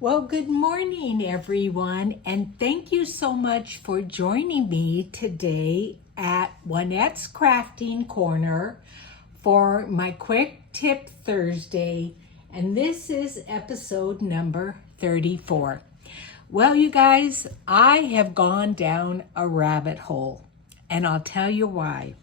Well, good morning, everyone, and thank you so much for joining me today at Juanette's Crafting Corner for my Quick Tip Thursday, and this is episode number 34. Well, you guys, I have gone down a rabbit hole, and I'll tell you why.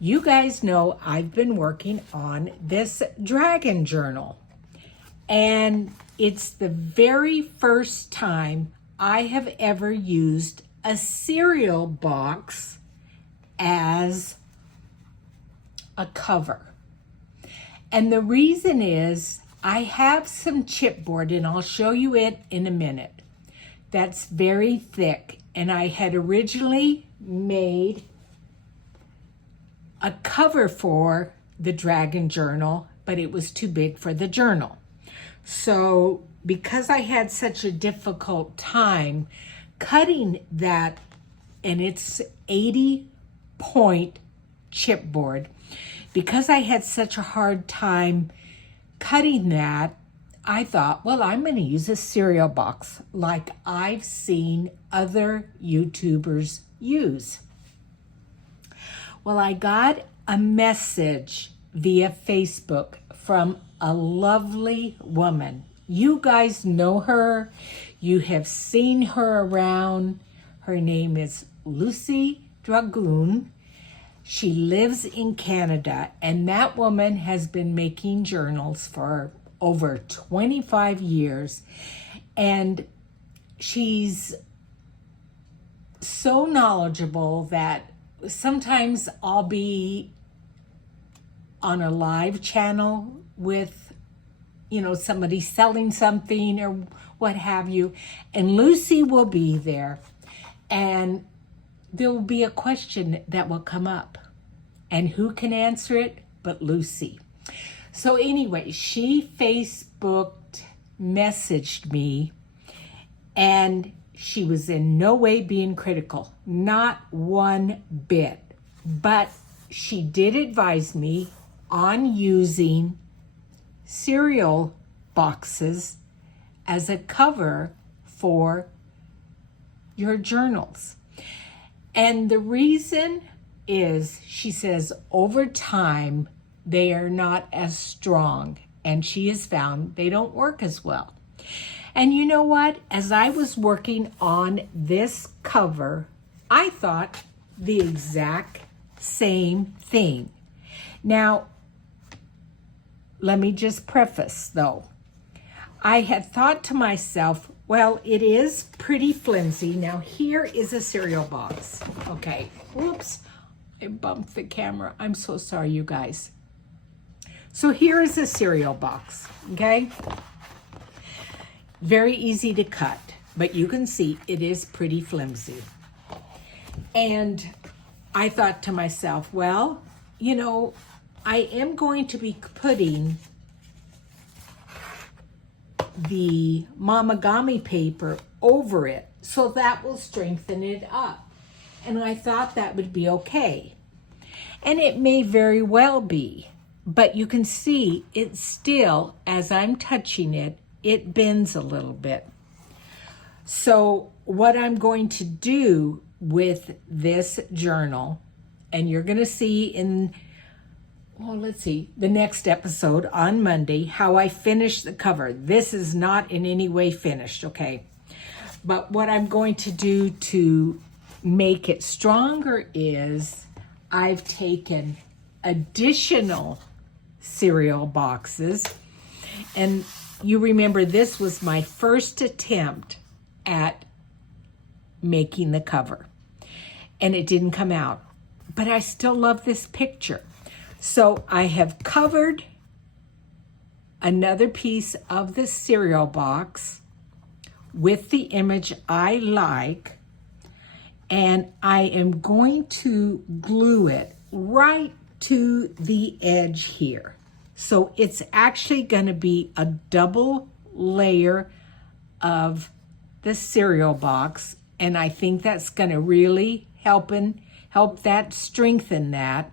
You guys know I've been working on this dragon journal, and it's the very first time I have ever used a cereal box as a cover. And the reason is I have some chipboard, and I'll show you it in a minute, that's very thick. And I had originally made a cover for the dragon journal, but it was too big for the journal. So because I had such a difficult time cutting that, and it's 80-point chipboard, because I had such a hard time cutting that, I thought, well, I'm going to use a cereal box like I've seen other YouTubers use. Well, I got a message via Facebook from a lovely woman. You guys know her. You have seen her around. Her name is Lucy Dragoon. She lives in Canada, and that woman has been making journals for over 25 years. And she's so knowledgeable that sometimes I'll be on a live channel with, somebody selling something or what have you, and Lucy will be there, and there will be a question that will come up, and who can answer it but Lucy? So anyway, she Facebooked messaged me, and she was in no way being critical, not one bit, but she did advise me on using cereal boxes as a cover for your journals. And the reason is, she says, over time, they are not as strong, and she has found they don't work as well. And you know what? As I was working on this cover, I thought the exact same thing. Now, let me just preface, though. I had thought to myself, well, it is pretty flimsy. Now, here is a cereal box. Okay, whoops, I bumped the camera. I'm so sorry, you guys. So here is a cereal box, okay? Very easy to cut, but you can see it is pretty flimsy. And I thought to myself, well, I am going to be putting the mamagami paper over it, so that will strengthen it up. And I thought that would be okay. And it may very well be, but you can see it still, as I'm touching it, it bends a little bit. So what I'm going to do with this journal, and you're going to see in, the next episode on Monday, how I finish the cover. This is not in any way finished, okay? But what I'm going to do to make it stronger is I've taken additional cereal boxes, and you remember this was my first attempt at making the cover, and it didn't come out, but I still love this picture. So I have covered another piece of the cereal box with the image I like, and I am going to glue it right to the edge here. So it's actually going to be a double layer of the cereal box, and I think that's going to really help that strengthen that.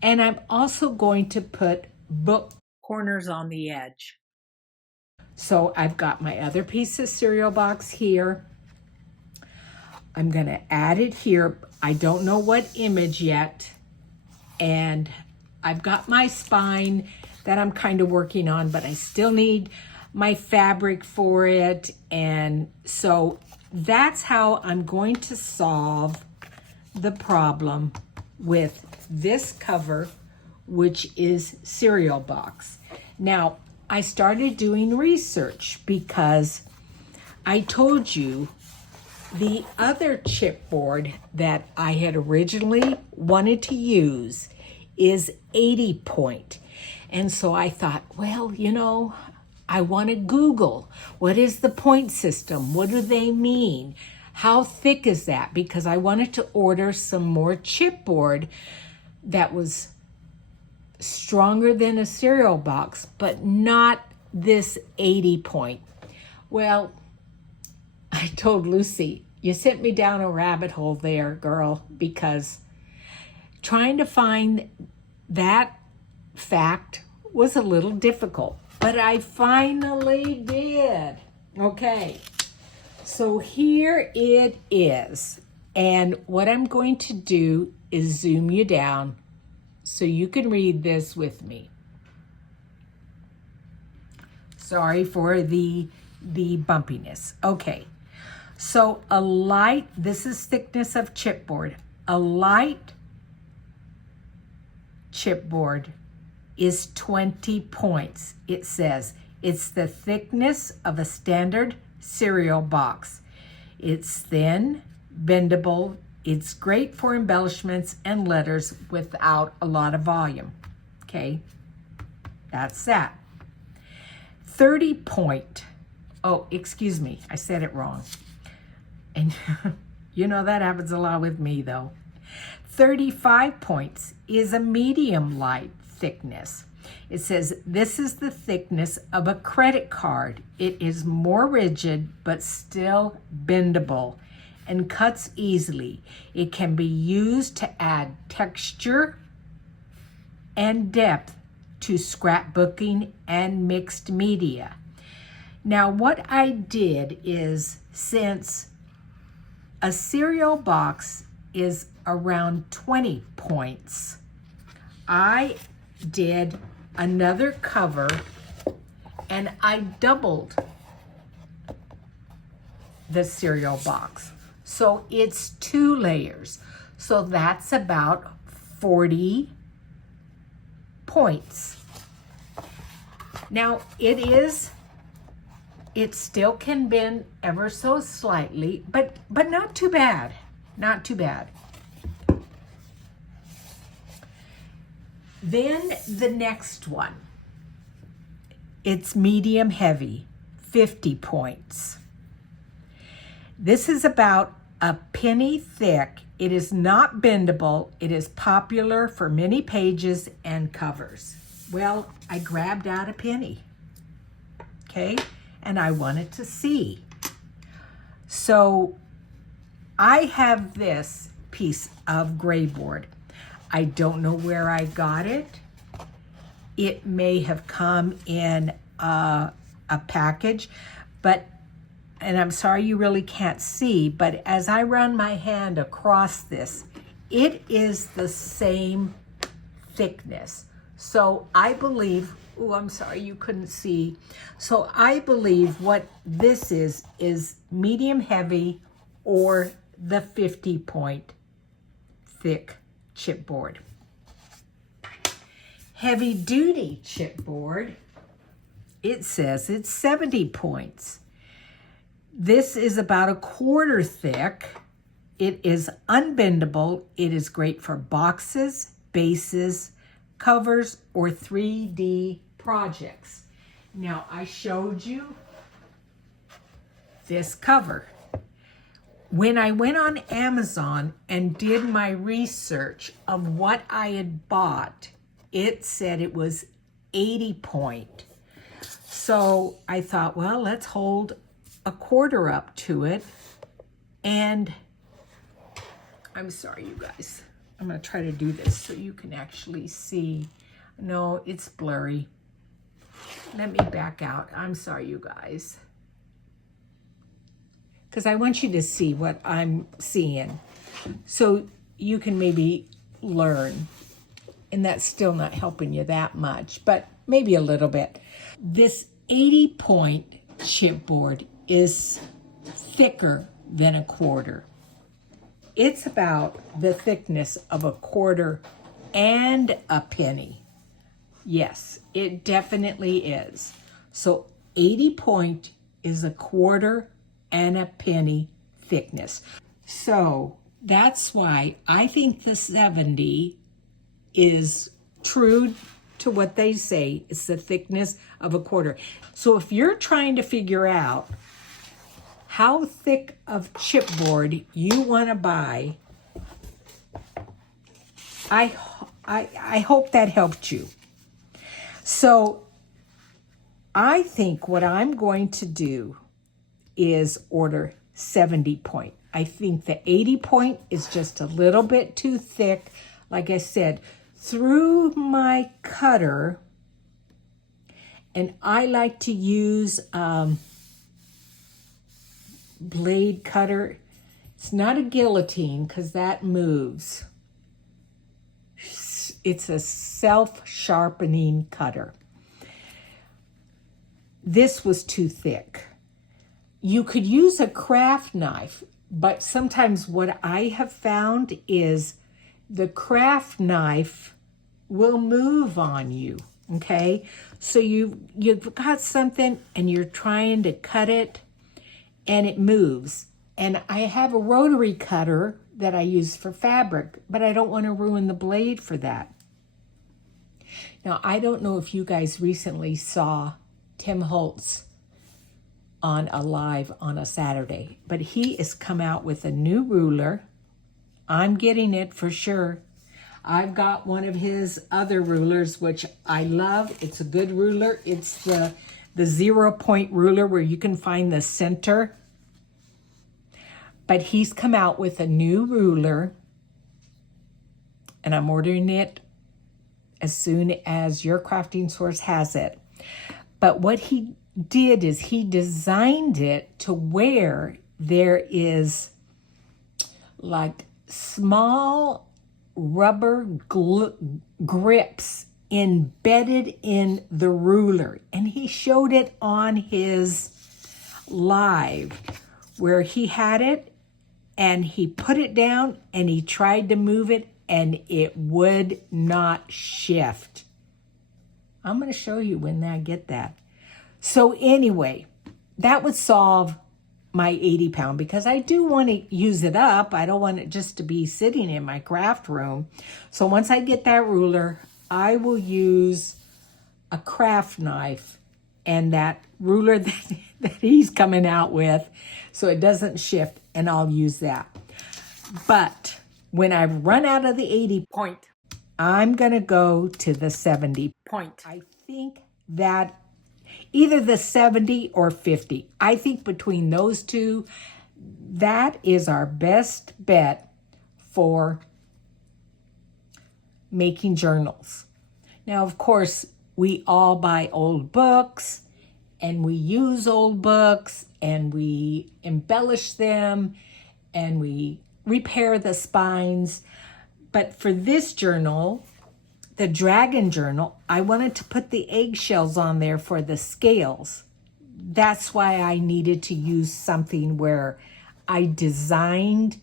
And I'm also going to put book corners on the edge. So I've got my other piece of cereal box here. I'm going to add it here. I don't know what image yet. And I've got my spine that I'm kind of working on, but I still need my fabric for it. And so that's how I'm going to solve the problem with this cover, which is cereal box. Now, I started doing research because I told you the other chipboard that I had originally wanted to use is 80 point. And so I thought, well, you know, I want to Google, what is the point system? What do they mean? How thick is that? Because I wanted to order some more chipboard that was stronger than a cereal box, but not this 80 point. Well, I told Lucy, you sent me down a rabbit hole there, girl, because trying to find that fact was a little difficult, but I finally did. Okay, so here it is. And what I'm going to do is zoom you down so you can read this with me. Sorry for the bumpiness. Okay, so a light, this is thickness of chipboard. A light chipboard is 20 points. It says it's the thickness of a standard cereal box. It's thin, bendable. It's great for embellishments and letters without a lot of volume. Okay, that's that. 30 point. Oh, excuse me, I said it wrong. And you know that happens a lot with me though. 35 points is a medium light thickness. It says this is the thickness of a credit card. It is more rigid but still bendable and cuts easily. It can be used to add texture and depth to scrapbooking and mixed media. Now what I did is, since a cereal box is around 20 points, I did another cover and I doubled the cereal box. So it's 2 layers. So that's about 40 points. Now it still can bend ever so slightly, but not too bad. Not too bad. Then the next one, it's medium heavy, 50 points. This is about a penny thick. It is not bendable. It is popular for many pages and covers. Well, I grabbed out a penny, okay? And I wanted to see. So I have this piece of gray board. I don't know where I got it. It may have come in a package, and I'm sorry you really can't see, but as I run my hand across this, it is the same thickness. So I believe, oh, I'm sorry you couldn't see. So I believe what this is medium heavy or the 50 point thick chipboard. Heavy duty chipboard, it says it's 70 points. This is about 1/4 thick. It is unbendable. It is great for boxes, bases, covers, or 3D projects. Now, I showed you this cover. When I went on Amazon and did my research of what I had bought, it said it was 80 point. So I thought, well, let's hold 1/4 up to it. And I'm sorry, you guys. I'm going to try to do this so you can actually see. No, it's blurry. let me back out. I'm sorry, you guys. Because I want you to see what I'm seeing. So you can maybe learn. And that's still not helping you that much, but maybe a little bit. This 80-point chipboard is thicker than a quarter. It's about the thickness of a quarter and a penny. Yes, it definitely is. So 80 point is a quarter and a penny thickness. So that's why I think the 70 is true to what they say. It's the thickness of a quarter. So if you're trying to figure out how thick of chipboard you want to buy, I hope that helped you. So I think what I'm going to do is order 70 point. I think the 80 point is just a little bit too thick. Like I said, through my cutter, and I like to use blade cutter. It's not a guillotine because that moves. It's a self-sharpening cutter. This was too thick. You could use a craft knife, but sometimes what I have found is the craft knife will move on you, okay? So you've got something and you're trying to cut it and it moves. And I have a rotary cutter that I use for fabric, but I don't want to ruin the blade for that. Now, I don't know if you guys recently saw Tim Holtz on a live on a Saturday, but he has come out with a new ruler. I'm getting it for sure. I've got one of his other rulers, which I love. It's a good ruler. It's the 0-point ruler where you can find the center. But he's come out with a new ruler, and I'm ordering it as soon as your crafting source has it. But what he did is he designed it to where there is like small rubber grips embedded in the ruler. And he showed it on his live where he had it and he put it down and he tried to move it and it would not shift. I'm going to show you when I get that. So anyway, that would solve my 80 pound because I do want to use it up. I don't want it just to be sitting in my craft room. So once I get that ruler, I will use a craft knife and that ruler that he's coming out with so it doesn't shift, and I'll use that. But when I run out of the 80 point, I'm going to go to the 70 point. I think that either the 70 or 50. I think between those two, that is our best bet for making journals. Now, of course, we all buy old books and we use old books and we embellish them and we repair the spines. But for this journal, the dragon journal, I wanted to put the eggshells on there for the scales. That's why I needed to use something where I designed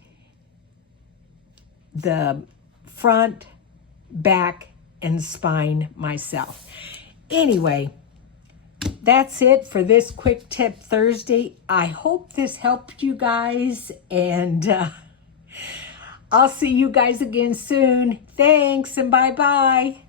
the front, back, and spine myself. Anyway, that's it for this Quick Tip Thursday. I hope this helped you guys, and I'll see you guys again soon. Thanks, and bye-bye.